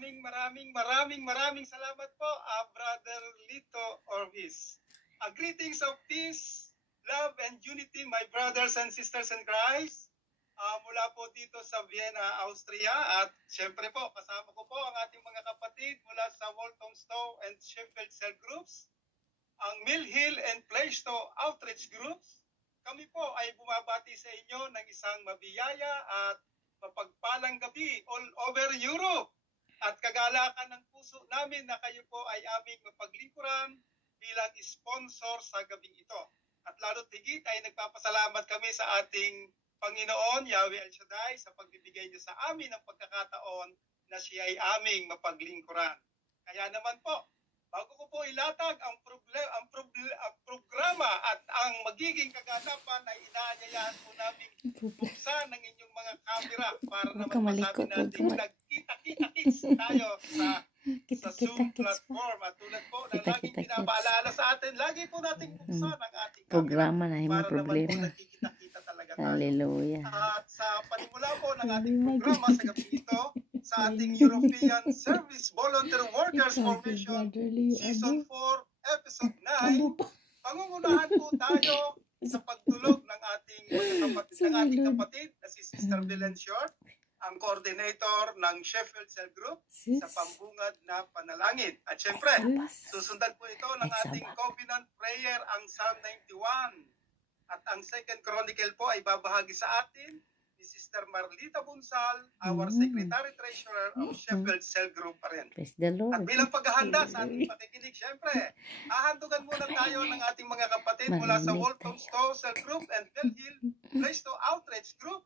maraming salamat po, Brother Lito Orvis. Greetings of peace, love, and unity, my brothers and sisters in Christ. Mula po dito sa Vienna, Austria. At syempre po, kasama ko po ang ating mga kapatid mula sa Walthamstow and Sheffield Cell Groups, ang Mill Hill and Plaistow Outreach Groups. Kami po ay bumabati sa inyo ng isang mabiyaya at mapagpalang gabi all over Europe. At kagalakan ng puso namin na kayo po ay aming mapaglingkuran bilang sponsor sa gabing ito. At lalo't higit ay nagpapasalamat kami sa ating Panginoon, Yahweh El Shaddai, sa pagbibigay niyo sa amin ng pagkakataon na siya ay aming mapaglingkuran. Kaya naman po, bago ko po ilatag ang programa at ang magiging kaganapan ay inaanyayahan po namin buksan ng inyong mga kamera para naman masabi natin nagkita-kita-kits tayo sa Zoom platform. At tulad po na laging pinapaalala sa atin, lagi po natin buksan ang ating programa na may problema. Nagkikita-kita talaga tayo. Hallelujah. At sa panimula po ng ating programa sa gabi ito, sa ating European Service Volunteer Workers Formation Season 4, Episode 9, pangungunahan po tayo sa pagtulog ng ating kapatid na si Sister Belen Short, ang coordinator ng Sheffield Cell Group sa pambungad na panalangin. At syempre, susundan po ito ng ating covenant prayer, ang Psalm 91. At ang Second Chronicle po ay babahagi sa atin ni Sister Marlita Bunsal, our Secretary Treasurer of Sheffield Cell Group pa rin. At bilang paghahanda sa ating pakikinig, syempre, hahandugan muna tayo ng ating mga kapatid mula sa Walthamstow Cell Group and Mill Hill Plaistow Outreach Group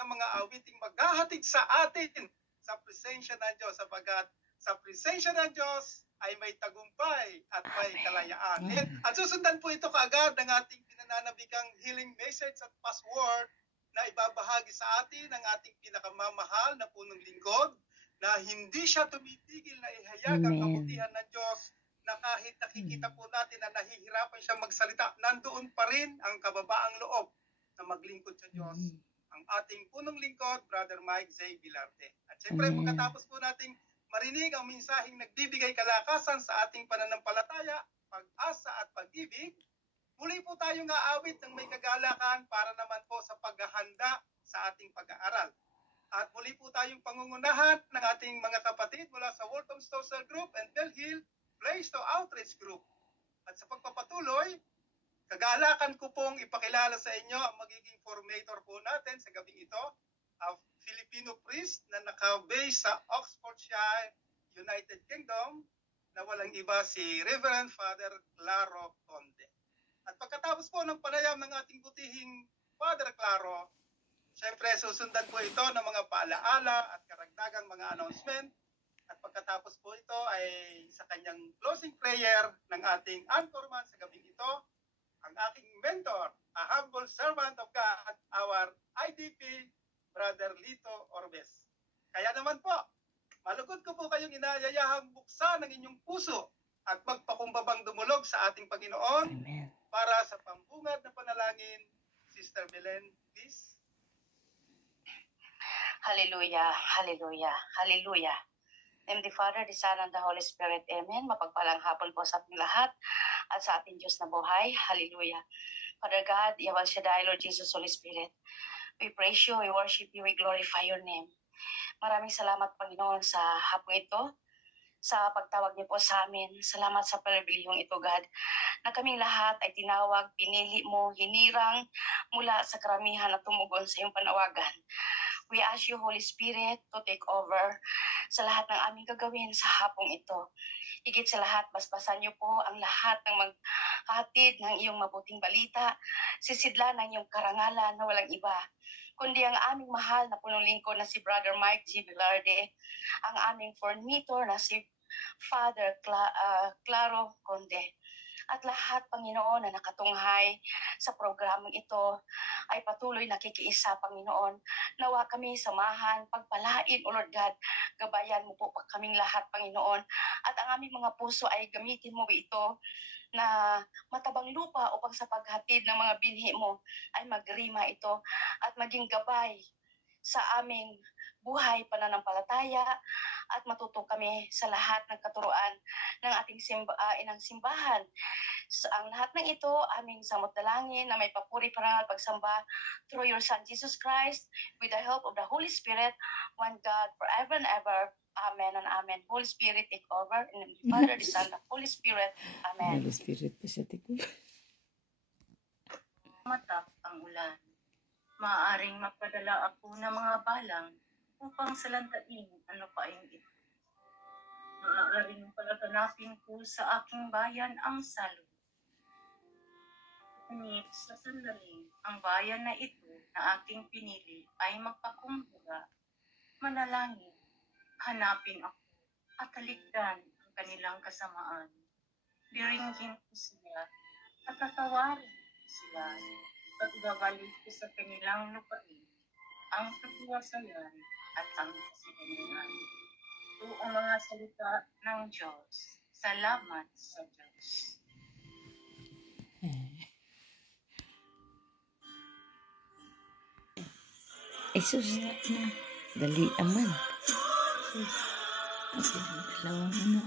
ng mga awiting maghahatid sa atin sa presensya ng Diyos, sapagat sa presensya ng Diyos ay may tagumpay at may kalayaan. At susundan po ito kaagad ng ating pinananabikang healing message at password na ibabahagi sa atin ng ating pinakamamahal na punong lingkod na hindi siya tumitigil na ihayag ang kabutihan ng Diyos, na kahit nakikita po natin na nahihirapan siya magsalita, nandoon pa rin ang kababaang loob na maglingkod sa Diyos. Ang ating punong lingkod, Brother Mike Zay Vilarte. At siyempre, pagkatapos po nating marinig ang mensaheng nagbibigay kalakasan sa ating pananampalataya, pag-asa at pag-ibig, muli po tayong aawit ng may kagalakan para naman po sa paghahanda sa ating pag-aaral. At muli po tayong pangungunahan ng ating mga kapatid mula sa Walthamstow Cell Group and Mill Hill Plaistow Outreach Group. At sa pagpapatuloy, kagalakan ko pong ipakilala sa inyo ang magiging formator po natin sa gabing ito, ang Filipino priest na naka-base sa Oxfordshire, United Kingdom, na walang iba si Reverend Father Claro Conde. At pagkatapos po ng panayam ng ating butihing Father Claro, siyempre susundan po ito ng mga paalaala at karagdagang mga announcement. At pagkatapos po ito ay sa kanyang closing prayer ng ating anchorman sa gabing ito, ang aking mentor, a humble servant of God, our IDP, Brother Lito Orves. Kaya naman po, malugod ko po kayong inayayahang buksan ng inyong puso at magpakumbabang dumulog sa ating Panginoon. Amen. Para sa pambungad na panalangin. Sister Belen, please. Hallelujah, hallelujah, hallelujah. Name the Father, the Son, and the Holy Spirit. Amen. Mapagpalang hapon po sa ating lahat at sa ating Diyos na buhay. Hallelujah. Father God, Yahweh Shaddai, Lord Jesus, Holy Spirit, we praise you, we worship you, we glorify your name. Maraming salamat, Panginoon, sa hapon ito, sa pagtawag niyo po sa amin. Salamat sa pribilehiyong ito, God, na kaming lahat ay tinawag, pinili mo, hinirang mula sa karamihan at tumugon sa iyong panawagan. We ask you, Holy Spirit, to take over sa lahat ng aming gagawin sa hapong ito. Higit sa lahat, basbasan niyo po ang lahat ng maghatid ng iyong mabuting balita, sisidlan ng iyong karangalan na walang iba, kundi ang aming mahal na punong lingkod na si Brother Mike G. Vilarte, ang aming formator na si Father Claro Conde. At lahat, Panginoon, na nakatunghay sa programang ito ay patuloy nakikiisa, Panginoon. Nawa kami samahan, pagpalain, O Lord God, gabayan mo po kaming lahat, Panginoon. At ang aming mga puso ay gamitin mo ito na matabang lupa upang sa paghatid ng mga binhi mo ay magrima ito at maging gabay sa aming buhay pananampalataya biyaya at matuto kami sa lahat ng katuruan ng ating inang simbahan. Ang lahat ng ito, aming samot dalangin na may papuri, parangal, pagsamba through your Son Jesus Christ with the help of the Holy Spirit, one God, forever and ever. Amen and amen. Holy Spirit, take over. In the name of the Father, the Son, the Holy Spirit. Amen. Holy Spirit pa siya, take over. Matap ang ulan. Maaaring magpadala ako ng mga balang upang salantain ang lupain ito. Maaaring palaganapin ko sa aking bayan ang salo. Ngunit sa sandaling ang bayan na ito na aking pinili ay magpakumbura, manalangin, hanapin ako at talikdan ang kanilang kasamaan. Diringgin ko sila at tatawarin ko sila at babalik ko sa kanilang lupain ang katiwasayan at ang kasigalingan. Ito ang mga salita ng Diyos. Salamat sa Diyos. Jesus, dali aman. Dalawang ano.